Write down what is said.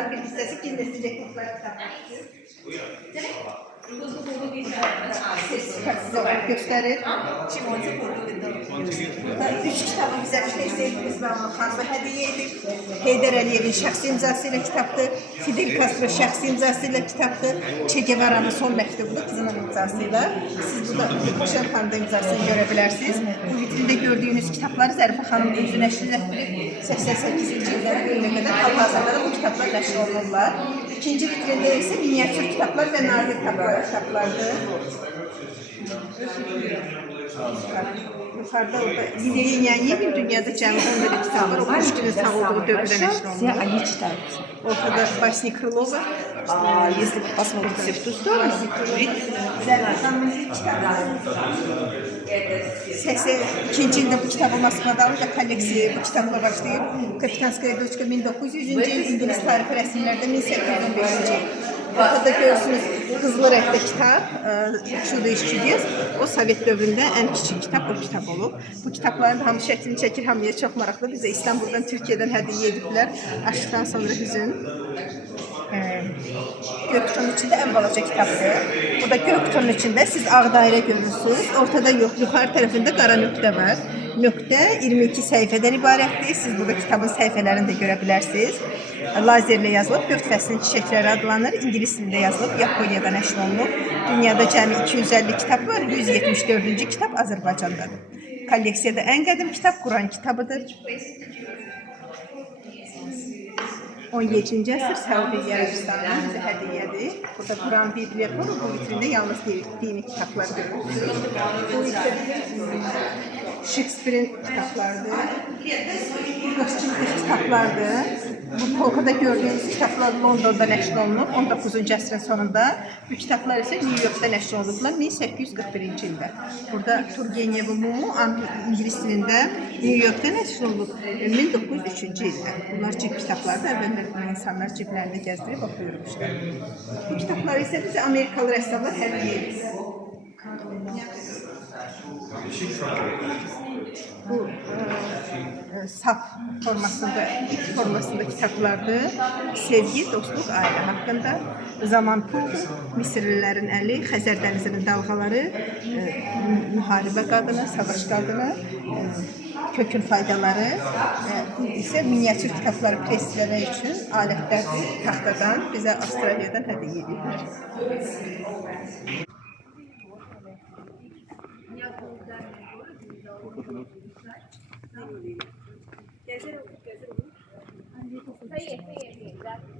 kitabların bir hissesi Guinness Rekorlar kitabıdır. Size olarak gösterir. Üç kitabı bize sevgimiz ve Xanlı hediye edib. Heydər Əliyevin şəxsi imzası ilə kitabdır. Fidel Castro şəxsi imzası ilə kitabdır. Che Guevara'nın son məktubudur kızının imzası ilə. Siz burada Xoşan xanımda imzasını görə bilərsiniz. Bu vitrində gördüyünüz kitabları Zərifə xanım özü nəşr etdirib. 88-ci ildən bu ilə qədər hal-hazırda da bu kitablar nəşr olunurlar. İkinci vitrində isə miniatür kitablar və nadir kitablardır. Yukarıda orada Yeniyevin dünyada cəmi 10 belə kitab var. O Pushkinin sağ olduğu dövrdə nəşr olunur. Ortada Vasiliy Krılova. Если посмотрите в ту сторону, İkinci ildə bu kitabı Moskvada alıb və kolleksiyaya bu kitabla başlayıb. Kapitanskaya Doçka 1900-cü il, İngilis tarixi rəsmlərdə 1815-ci il. Orada görürsünüz qızılı rəngdə kitab, Çudo İşçidiz. O Sovet dövründə ən kiçik kitab o kitab olub. Bu kitabların hamı şəklini çəkir, hamıya çox maraqlı. Bizə İstanbuldan, Türkiyədən hədiyyə ediblər. Aşıqdan sonra hüzün. Göktuğun içində ən balaca kitabdır. Burada göktuğun içində siz ağ dairə görürsünüz. Ortada yox, yuxarı tərəfində qara nöqtə var. Nöqtə 22 səhifədən ibarətdir. Siz burada kitabın səhifələrini də görə bilərsiniz. Lazerlə yazılıb, 4 fəslin çiçəkləri adlanır. İngilis dilində yazılıb, Yaponiyada nəşr olunub. Dünyada cəmi 250 kitab var, 174-cü kitab Azərbaycandadır. Kolleksiyada ən qədim kitab Quran kitabıdır. 17-ci əsr Səudiyyə Ərəbistanının bizə hədiyyədir. Burada Quran, Bibliya var, bu vitrində yalnız dini kitablar görürsünüz. Bu isə Shakespeare'in kitablarıdır. Kitablardır. Bu polkada gördüyünüz kitablar Londonda nəşr olunub, 19-cu əsrin sonunda. Bu kitablar isə New Yorkda nəşr olunublar 1841-ci ildə. Burada Turgenevin Mumu İngilis dilində New Yorkda nəşr olunub 1903-cü ildə. Bunlar cib kitablardır, əvvəllər bunu insanlar ciblərində gəzdirib oxuyurmuşlar. Bu kitablar isə bizə Amerikalı rəssamlar hədiyyə edir. Bu saf formasında kitablardır. Sevgi, dostluq, ailə haqqında. Zaman puldur, Misirlilərin əli, Xəzər dənizinin dalğaları, müharibə qadını, savaş qadını, kökün faydaları. Bu isə miniatür kitabları presləmək üçün alətlərdir, taxtadan bizə Avstraliyadan hədiyyə edilir.